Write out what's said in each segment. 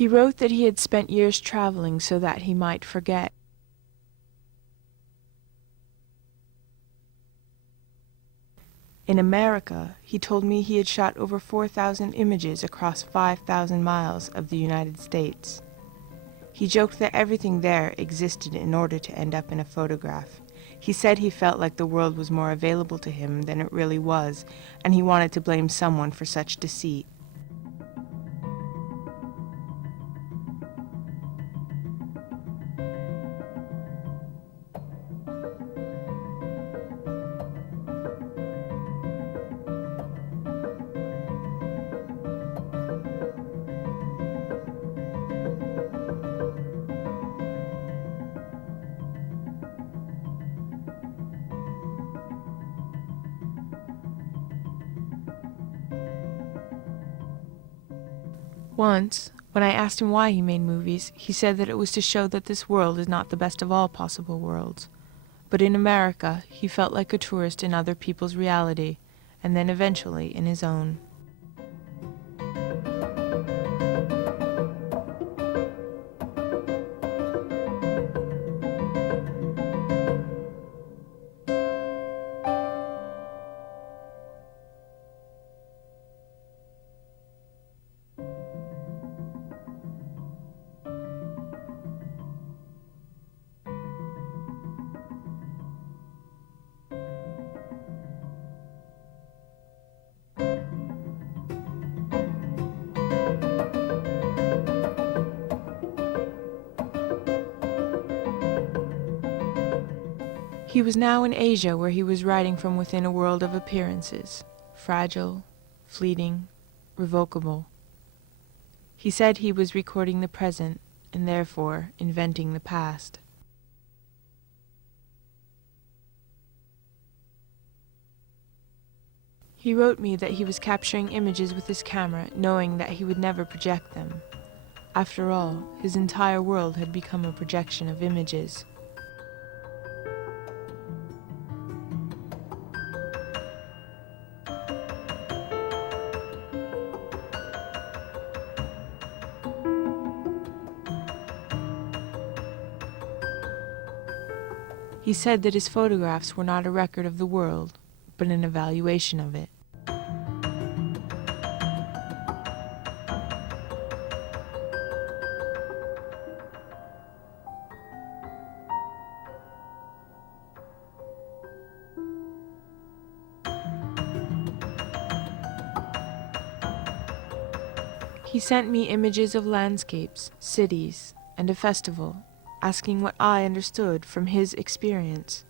He wrote that he had spent years traveling so that he might forget. In America, he told me he had shot over 4,000 images across 5,000 miles of the United States. He joked that everything there existed in order to end up in a photograph. He said he felt like the world was more available to him than it really was, and he wanted to blame someone for such deceit. Once, when I asked him why he made movies, he said that it was to show that this world is not the best of all possible worlds. But in America, he felt like a tourist in other people's reality, and then eventually in his own. He was now in Asia, where he was writing from within a world of appearances, fragile, fleeting, revocable. He said he was recording the present, and therefore inventing the past. He wrote me that he was capturing images with his camera, knowing that he would never project them. After all, his entire world had become a projection of images. He said that his photographs were not a record of the world, but an evaluation of it. He sent me images of landscapes, cities, and a festival, asking what I understood from his experience.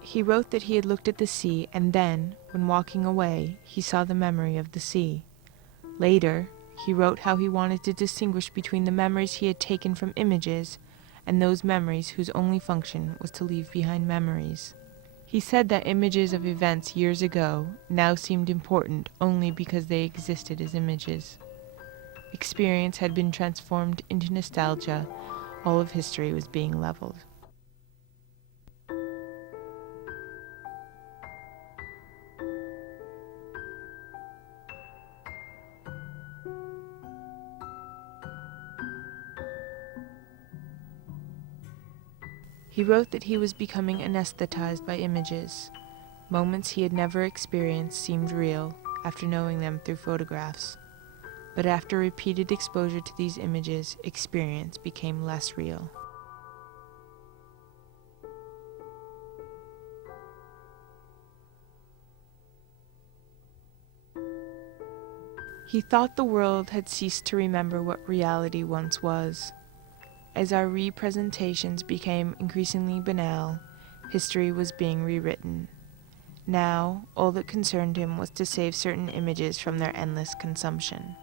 He wrote that he had looked at the sea, and then, when walking away, he saw the memory of the sea. Later, he wrote how he wanted to distinguish between the memories he had taken from images and those memories whose only function was to leave behind memories. He said that images of events years ago now seemed important only because they existed as images. Experience had been transformed into nostalgia. All of history was being leveled. He wrote that he was becoming anesthetized by images. Moments he had never experienced seemed real after knowing them through photographs. But after repeated exposure to these images, experience became less real. He thought the world had ceased to remember what reality once was. As our representations became increasingly banal, history was being rewritten. Now, all that concerned him was to save certain images from their endless consumption.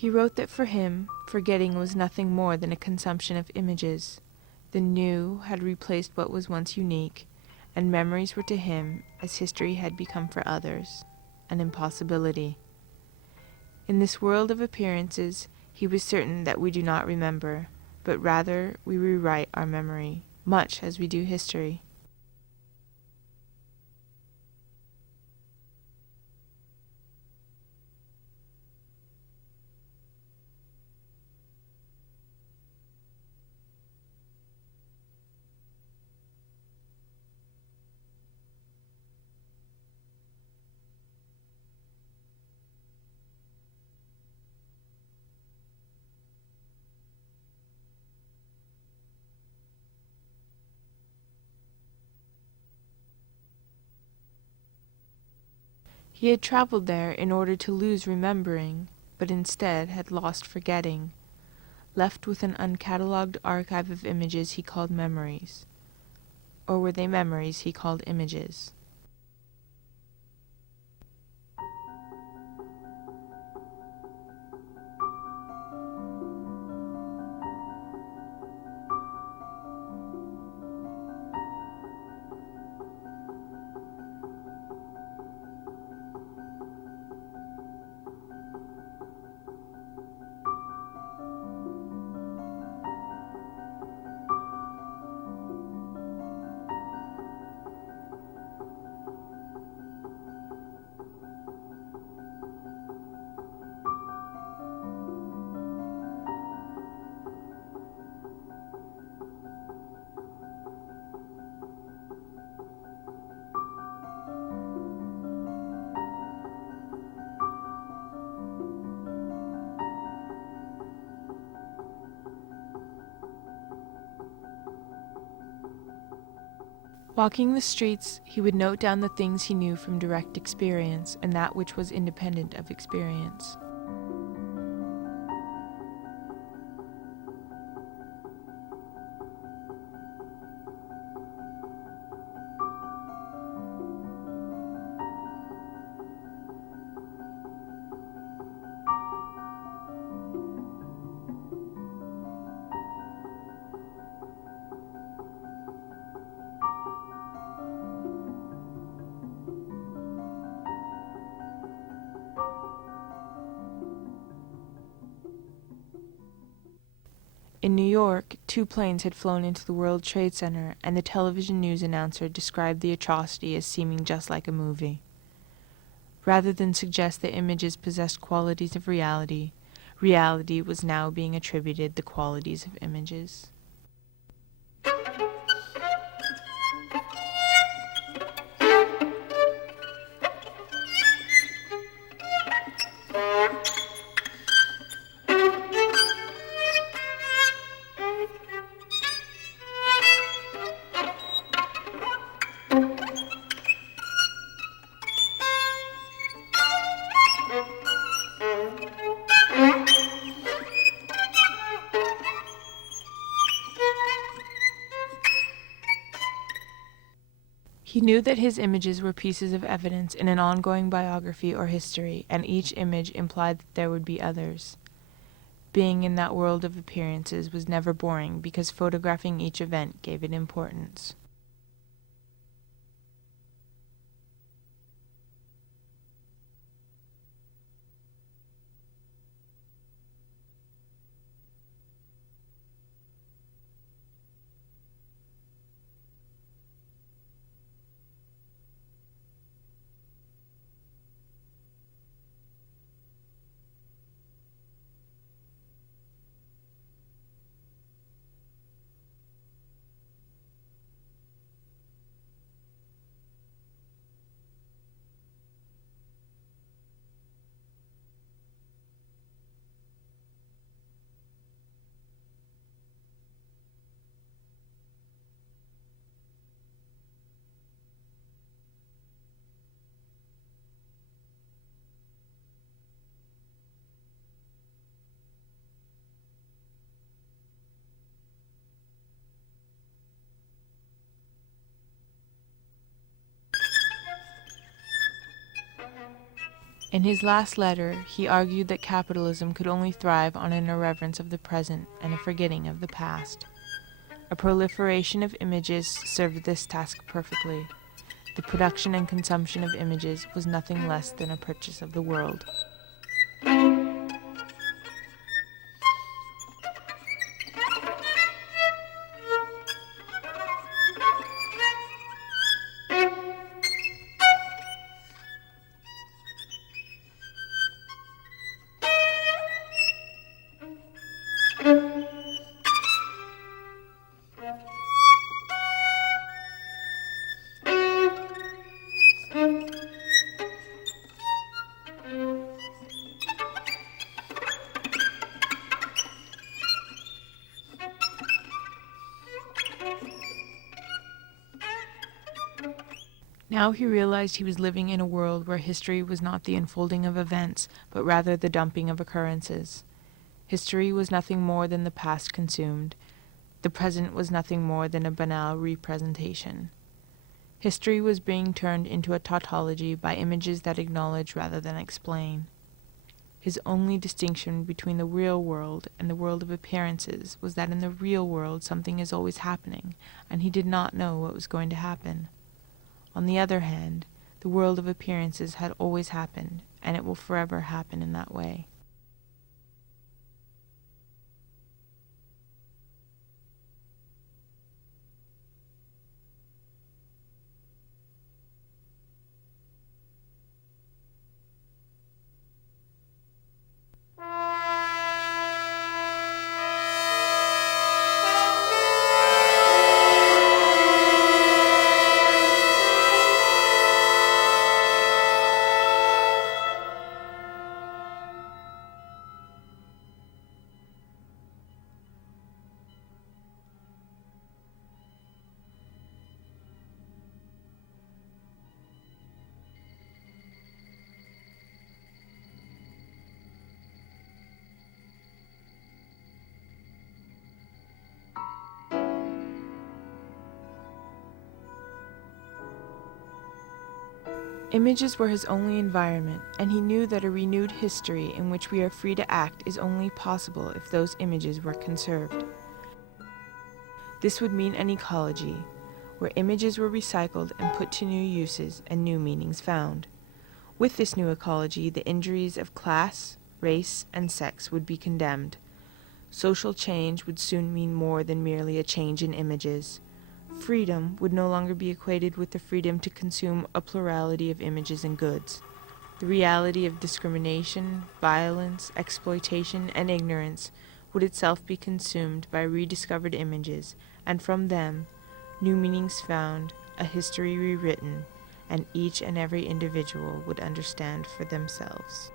He wrote that for him, forgetting was nothing more than a consumption of images. The new had replaced what was once unique, and memories were to him, as history had become for others, an impossibility. In this world of appearances, he was certain that we do not remember, but rather we rewrite our memory, much as we do history. He had traveled there in order to lose remembering, but instead had lost forgetting, left with an uncatalogued archive of images he called memories. Or were they memories he called images? Walking the streets, he would note down the things he knew from direct experience and that which was independent of experience. In New York, 2 planes had flown into the World Trade Center, and the television news announcer described the atrocity as seeming just like a movie. Rather than suggest that images possessed qualities of reality, reality was now being attributed the qualities of images. He knew that his images were pieces of evidence in an ongoing biography or history, and each image implied that there would be others. Being in that world of appearances was never boring because photographing each event gave it importance. In his last letter, he argued that capitalism could only thrive on an irreverence of the present and a forgetting of the past. A proliferation of images served this task perfectly. The production and consumption of images was nothing less than a purchase of the world. Now he realized he was living in a world where history was not the unfolding of events, but rather the dumping of occurrences. History was nothing more than the past consumed. The present was nothing more than a banal representation. History was being turned into a tautology by images that acknowledge rather than explain. His only distinction between the real world and the world of appearances was that in the real world something is always happening, and he did not know what was going to happen. On the other hand, the world of appearances had always happened, and it will forever happen in that way. Images were his only environment, and he knew that a renewed history in which we are free to act is only possible if those images were conserved. This would mean an ecology, where images were recycled and put to new uses and new meanings found. With this new ecology, the injuries of class, race, and sex would be condemned. Social change would soon mean more than merely a change in images. Freedom would no longer be equated with the freedom to consume a plurality of images and goods. The reality of discrimination, violence, exploitation, and ignorance would itself be consumed by rediscovered images, and from them, new meanings found, a history rewritten, and each and every individual would understand for themselves.